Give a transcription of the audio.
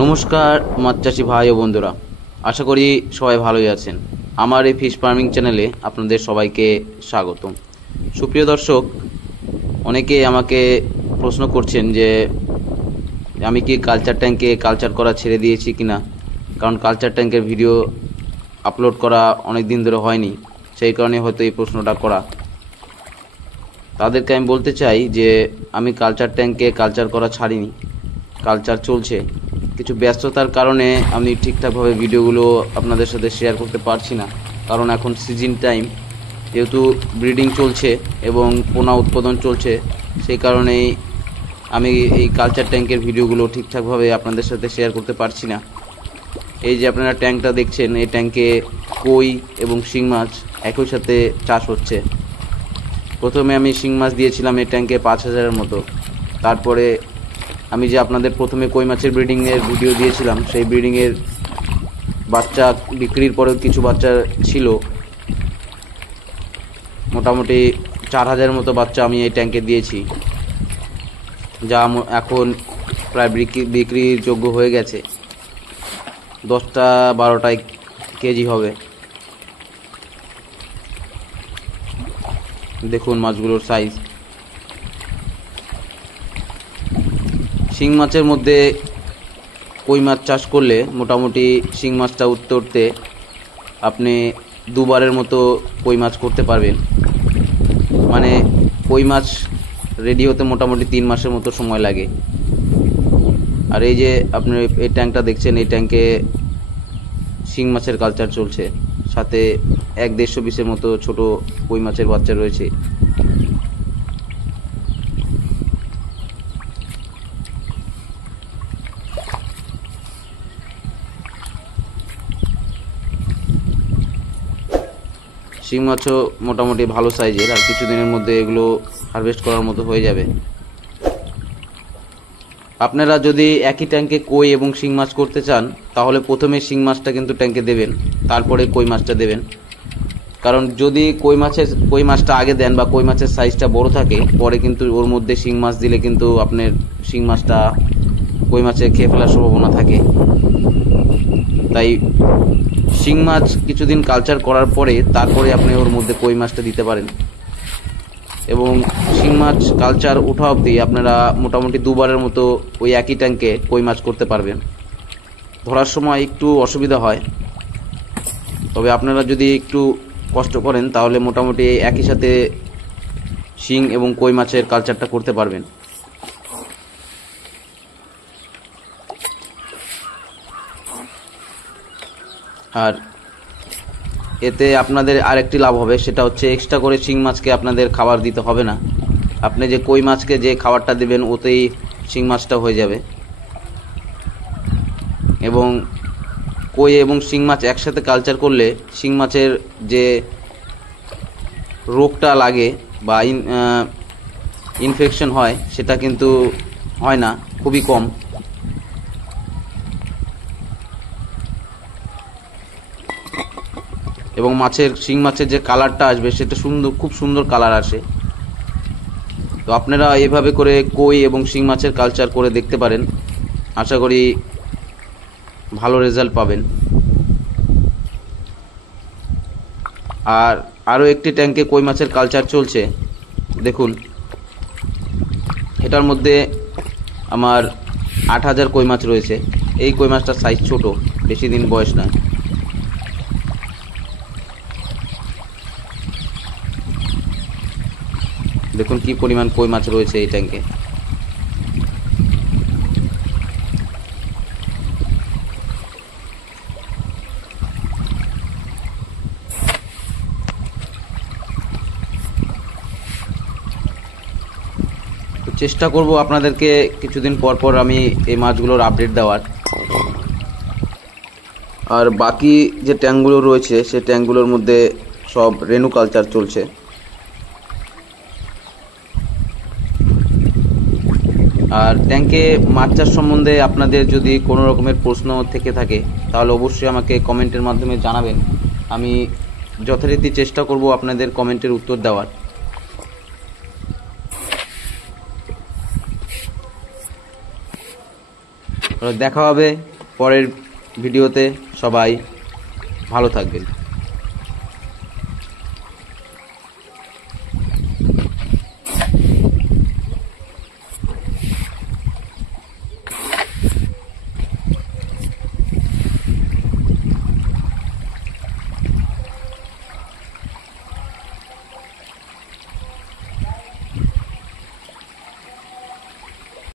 নমস্কার মাছ চাষি ভাই ও বন্ধুরা, আশা করি সবাই ভালোই আছেন। আমার এই ফিশ ফার্মিং চ্যানেলে আপনাদের সবাইকে স্বাগতম। সুপ্রিয় দর্শক, অনেকে আমাকে প্রশ্ন করছেন যে আমি কি কালচার ট্যাঙ্কে কালচার করা ছেড়ে দিয়েছি কিনা, কারণ কালচার ট্যাঙ্কের ভিডিও আপলোড করা অনেক দিন ধরে হয়নি, সেই কারণে হয়তো এই প্রশ্নটা করা। তাদেরকে আমি বলতে চাই যে আমি কালচার ট্যাঙ্কে কালচার করা ছাড়িনি, কালচার চলছে। কিছু ব্যস্ততার কারণে আমি ঠিকঠাকভাবে ভিডিওগুলো আপনাদের সাথে শেয়ার করতে পারছি না, কারণ এখন সিজন টাইম, যেহেতু ব্রিডিং চলছে এবং পোনা উৎপাদন চলছে, সেই কারণেই আমি এই কালচার ট্যাঙ্কের ভিডিওগুলো ঠিকঠাকভাবে আপনাদের সাথে শেয়ার করতে পারছি না। এই যে আপনারা ট্যাঙ্কটা দেখছেন, এই ট্যাঙ্কে কই এবং শিং মাছ একই সাথে চাষ হচ্ছে। প্রথমে আমি শিং মাছ দিয়েছিলাম এই ট্যাঙ্কে 5,000-এর মতো। তারপরে আমি যে আপনাদের প্রথমে কই মাছের ব্রিডিংয়ের ভিডিও দিয়েছিলাম, সেই ব্রিডিংয়ের বাচ্চা বিক্রির পরেও কিছু বাচ্চা ছিল, মোটামুটি 4,000-এর মতো বাচ্চা আমি এই ট্যাঙ্কে দিয়েছি, যা এখন প্রায় বিক্রির যোগ্য হয়ে গেছে। 10-12টা কেজি হবে। দেখুন মাছগুলোর সাইজ। শিং মাছের মধ্যে কই মাছ চাষ করলে মোটামুটি শিং মাছটা উঠতে উঠতে আপনি 2বারের মতো কই মাছ করতে পারবেন। মানে কই মাছ রেডি হতে মোটামুটি 3 মাসের মতো সময় লাগে। আর এই যে আপনি এই ট্যাঙ্কটা দেখছেন, এই ট্যাঙ্কে শিং মাছের কালচার চলছে, সাথে 1-150 পিসের মতো ছোট কই মাছের বাচ্চা রয়েছে। শিং মাছও মোটামুটি ভালো সাইজের, আর কিছুদিনের মধ্যে এগুলো হারভেস্ট করার মতো হয়ে যাবে। আপনারা যদি একই ট্যাঙ্কে কই এবং শিং মাছ করতে চান, তাহলে প্রথমে শিং মাছটা কিন্তু ট্যাঙ্কে দেবেন, তারপরে কই মাছটা দেবেন। কারণ যদি কই মাছটা আগে দেন বা কই মাছের সাইজটা বড় থাকে, পরে কিন্তু ওর মধ্যে শিং মাছ দিলে কিন্তু আপনার শিং মাছটা কই মাছে খেয়ে ফেলার সম্ভাবনা থাকে। তাই শিং মাছ কিছুদিন কালচার করার পরে তারপরে আপনি ওর মধ্যে কই মাছটা দিতে পারেন। এবং শিং মাছ কালচার ওঠা অবধি আপনারা মোটামুটি 2বারের মতো ওই একই ট্যাঙ্কে কই মাছ করতে পারবেন। ধরার সময় একটু অসুবিধা হয়, তবে আপনারা যদি একটু কষ্ট করেন তাহলে মোটামুটি একই সাথে শিং এবং কই মাছের কালচারটা করতে পারবেন। আর এতে আপনাদের আরেকটি লাভ হবে, সেটা হচ্ছে এক্সট্রা করে শিং মাছকে আপনাদের খাবার দিতে হবে না। আপনি যে কই মাছকে যে খাবারটা দেবেন, ওতেই শিং মাছটা হয়ে যাবে। এবং কই এবং শিং মাছ একসাথে কালচার করলে শিং মাছের যে রোগটা লাগে বা ইনফেকশন হয়, সেটা কিন্তু হয় না, খুবই কম। এবং শিং মাছের যে কালারটা আসবে, সেটা খুব সুন্দর কালার আসে। তো আপনারা এইভাবে করে কই এবং শিং মাছের কালচার করে দেখতে পারেন, আশা করি ভালো রেজাল্ট পাবেন। আর আরও একটি ট্যাঙ্কে কই মাছের কালচার চলছে, দেখুন। এটার মধ্যে আমার 8,000 কই মাছ রয়েছে। এই কই মাছটার সাইজ ছোট, বেশি দিন বয়স না। দেখুন কি পরিমাণ কই মাছ রয়েছে এই ট্যাঙ্কে। তো চেষ্টা করব আপনাদেরকে কিছুদিন পর পর আমি এই মাছগুলোর আপডেট দেওয়ার। আর বাকি যে ট্যাঙ্কগুলো রয়েছে, সেই ট্যাঙ্কগুলোর মধ্যে সব রেনু কালচার চলছে। আর ট্যাঙ্কে মাছ চাষ সম্বন্ধে আপনাদের যদি কোনো রকমের প্রশ্ন থেকে থাকে, তাহলে অবশ্যই আমাকে কমেন্টের মাধ্যমে জানাবেন। আমি যথারীতি চেষ্টা করব আপনাদের কমেন্টের উত্তর দেওয়ার। দেখা হবে পরের ভিডিওতে। সবাই ভালো থাকবেন।